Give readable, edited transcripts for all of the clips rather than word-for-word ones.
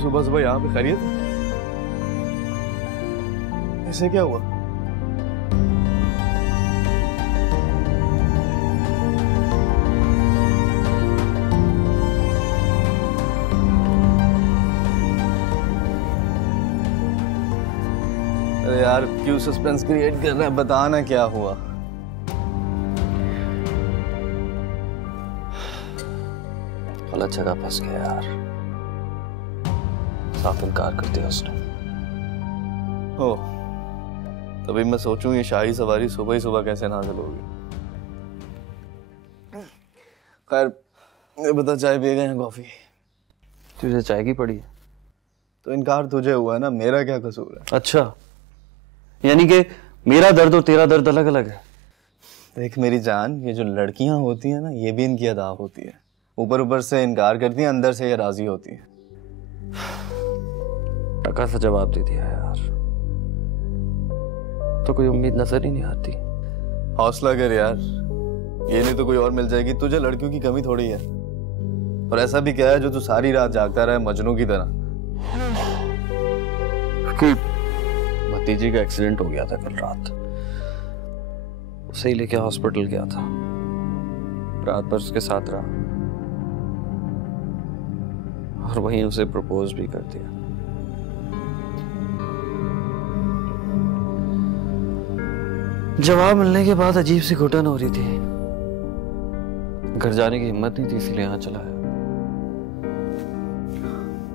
सुबह सुबह यहाँ पे खैरियत? ऐसे क्या हुआ? अरे यार क्यों सस्पेंस क्रिएट कर रहा है, बता ना क्या हुआ। गलत जगह फंस गया यार, साफ इनकार कर दिया उसने। ओ, तभी मैं सोचूं ये शाही सवारी सुबह ही सुबह कैसे नाज़िल होगी। खैर ये बता, चाय पिएगा या कॉफी? तुझे चाय की पड़ी है तो इनकार तुझे हुआ है ना, मेरा क्या कसूर है? अच्छा, यानी कि मेरा दर्द और तेरा दर्द अलग अलग है। देख मेरी जान, ये जो लड़कियां होती हैं ना, ये भी इनकी अदा होती है। ऊपर ऊपर से इनकार करती हैं, अंदर से ये राजी होती है। टका सा जवाब दे दिया यार, तो कोई उम्मीद नजर ही नहीं आती। हौसला कर यार, ये नहीं तो कोई और मिल जाएगी। तुझे लड़कियों की कमी थोड़ी है। और ऐसा भी क्या है जो तू सारी रात जागता रहे मजनू की तरह? भतीजी का एक्सीडेंट हो गया था कल रात, उसे ही लेके हॉस्पिटल गया था। रात भर उसके साथ रहा और वहीं उसे प्रपोज भी कर दिया। जवाब मिलने के बाद अजीब सी घुटन हो रही थी। घर जाने की हिम्मत नहीं थी, इसलिए यहाँ चला आया।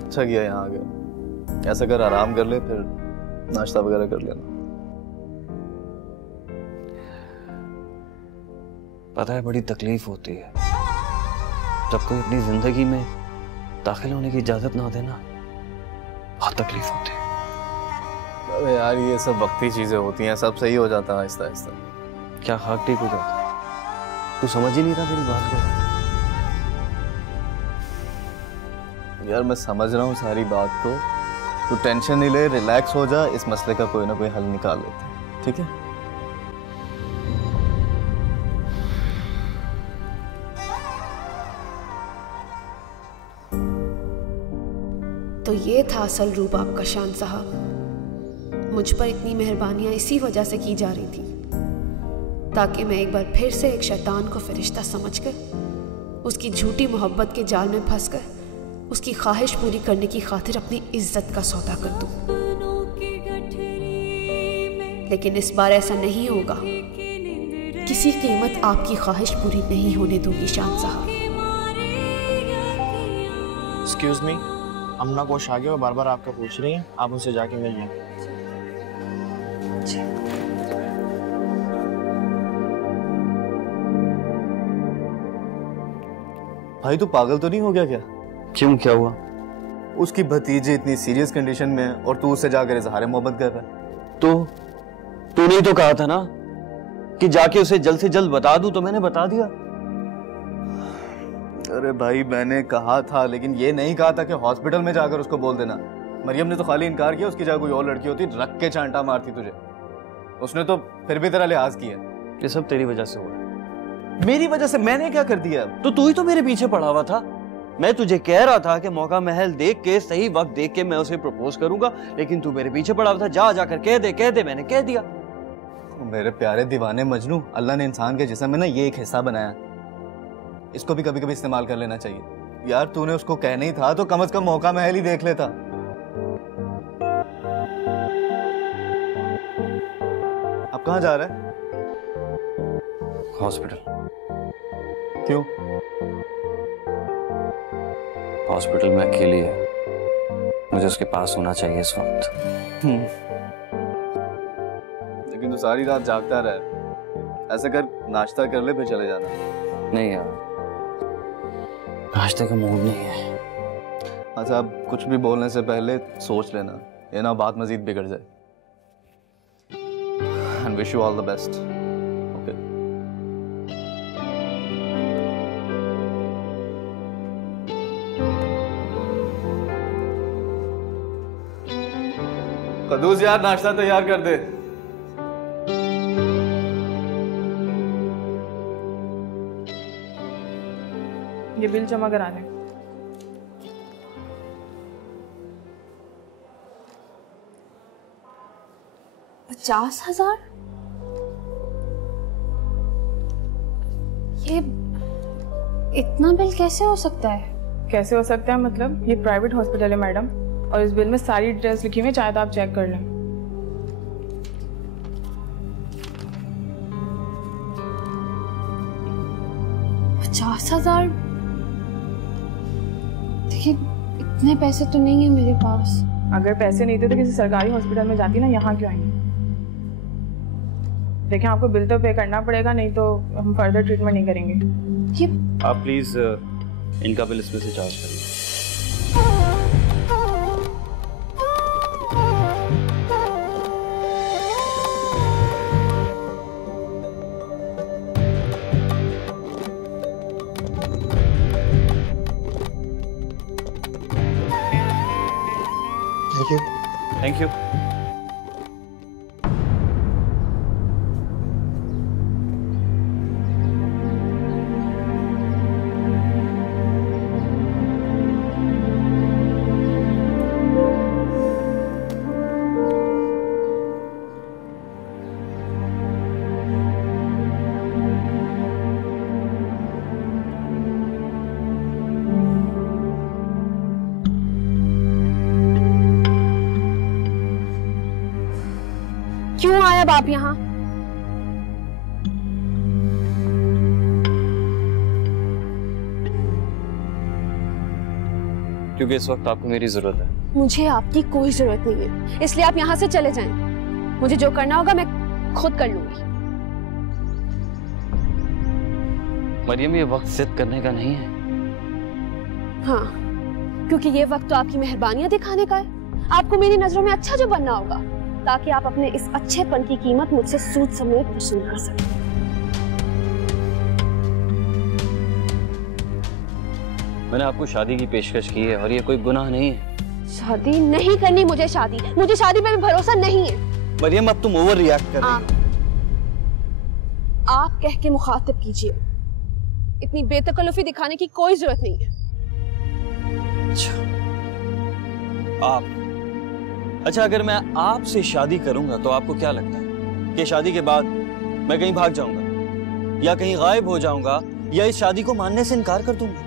अच्छा किया यहाँ आ गया। ऐसा कर, आराम कर ले, फिर नाश्ता वगैरह कर लेना। पता है बड़ी तकलीफ होती है जब कोई अपनी जिंदगी में दाखिल होने की इजाजत ना देना, बहुत तकलीफ होती है। अरे यार ये सब वक्ती चीजें होती हैं, सब सही हो जाता है आहिस्ता आहिस्ता। क्या खाक ठीक हो जाता? तू समझ ही नहीं रहा मेरी बात को। यार मैं समझ रहा हूँ सारी बात को, तू टेंशन नहीं ले, रिलैक्स हो जा, इस मसले का कोई ना कोई हल निकाल लेते हैं, ठीक है? तो ये था असल रूप आपका शान साहब। मुझ पर इतनी मेहरबानियां इसी वजह से की जा रही थी ताकि मैं एक बार फिर से एक शैतान को फरिश्ता समझकर उसकी झूठी मोहब्बत के जाल में फंसकर उसकी ख्वाहिश पूरी करने की खातिर अपनी इज्जत का सौदा कर दूं। लेकिन इस बार ऐसा नहीं होगा। किसी कीमत आपकी ख्वाहिश पूरी नहीं होने दूंगी शान साहब। एक्सक्यूज मी, अमना कोश आ गया और बार बार आपका पूछ रही हैं, आप उनसे जाके मिल जाएं। भाई तू पागल तो नहीं हो गया क्या? क्यों, क्या हुआ? उसकी भतीजी इतनी सीरियस कंडीशन में है और तू उससे जाकर इजहार मोहब्बत कर रहा है। तो तूने ही तो कहा था ना कि जाके उसे जल्द से जल्द बता दूं, तो मैंने बता दिया। अरे भाई मैंने कहा था, लेकिन ये नहीं कहा था कि हॉस्पिटल में जाकर उसको बोल देना। मरियम ने तो खाली इनकार किया, उसकी जगह कोई और लड़की होती रख के चांटा मारती तुझे। उसने तो फिर भी तेरा लिहाज किया। ये सब तेरी वजह से हुआ। मेरी वजह से? मैंने क्या कर दिया? तो तू ही तो मेरे पीछे पड़ा हुआ था। मैं तुझे कह रहा था कि मौका महल देख के, सही वक्त देख के मैं उसे प्रपोज करूंगा, लेकिन तू मेरे पीछे पड़ा हुआ था। जा जाकर कह दे, मैंने कह दिया। मेरे प्यारे दीवाने मजनू, अल्लाह ने इंसान के जिस्म में ना ये एक हिस्सा बनाया, इसको भी कभी कभी इस्तेमाल कर लेना चाहिए। यार तूने उसको कहना ही था तो कम से कम मौका महल ही देख लेता। अब कहाँ जा रहा है? हॉस्पिटल। क्यों? हॉस्पिटल में अकेली है, मुझे उसके पास होना चाहिए इस वक्त। लेकिन तू सारी रात जागता रहे। ऐसा कर, नाश्ता कर ले फिर चले जाना। नहीं यार, नाश्ते का मूड नहीं है। अच्छा अब कुछ भी बोलने से पहले सोच लेना, ये ना बात मजीद बिगड़ जाए। And wish you all the best. Okay. कदूस यार नाश्ता तैयार कर दे। ये बिल जमा कराने। 50,000? ये इतना बिल कैसे हो सकता है? कैसे हो सकता है मतलब? ये प्राइवेट हॉस्पिटल है मैडम, और इस बिल में सारी डिटेल्स लिखी हुई है, चाहे तो आप चेक कर लें। $50,000? देखिए, इतने पैसे तो नहीं है मेरे पास। अगर पैसे नहीं थे तो किसी सरकारी हॉस्पिटल में जाती ना, यहाँ क्यों आई? देखिए, आपको बिल तो पे करना पड़ेगा, नहीं तो हम फर्दर ट्रीटमेंट नहीं करेंगे। ये आप प्लीज इनका बिल इसमें से चार्ज करिए। Thank you. Thank you. क्यों आए अब आप यहाँ? क्योंकि इस वक्त आपको मेरी जरूरत है। मुझे आपकी कोई जरूरत नहीं है, इसलिए आप यहाँ से चले जाएं। मुझे जो करना होगा मैं खुद कर लूंगी। मरियम, ये वक्त जिद करने का नहीं है। हाँ, क्योंकि ये वक्त तो आपकी मेहरबानियां दिखाने का है। आपको मेरी नजरों में अच्छा जो बनना होगा, ताकि आप अपने इस अच्छेपन की कीमत मुझसे सूद समेत वसूल कर सकें। मैंने आपको शादी की पेशकश की है और ये कोई गुनाह नहीं है। शादी नहीं करनी मुझे शादी पे भी भरोसा नहीं है। मरियम, अब तुम ओवर रिएक्ट कर रही हो। आप कह के मुखातिब कीजिए, इतनी बेतकल्लुफी दिखाने की कोई जरूरत नहीं है। अच्छा, अगर मैं आपसे शादी करूंगा तो आपको क्या लगता है कि शादी के बाद मैं कहीं भाग जाऊंगा या कहीं गायब हो जाऊंगा या इस शादी को मानने से इनकार कर दूंगा?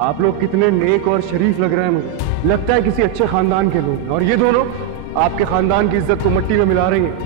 आप लोग कितने नेक और शरीफ लग रहे हैं मुझे। लगता है किसी अच्छे खानदान के लोग हैं, और ये दोनों आपके खानदान की इज्जत को मिट्टी में मिला रही हैं।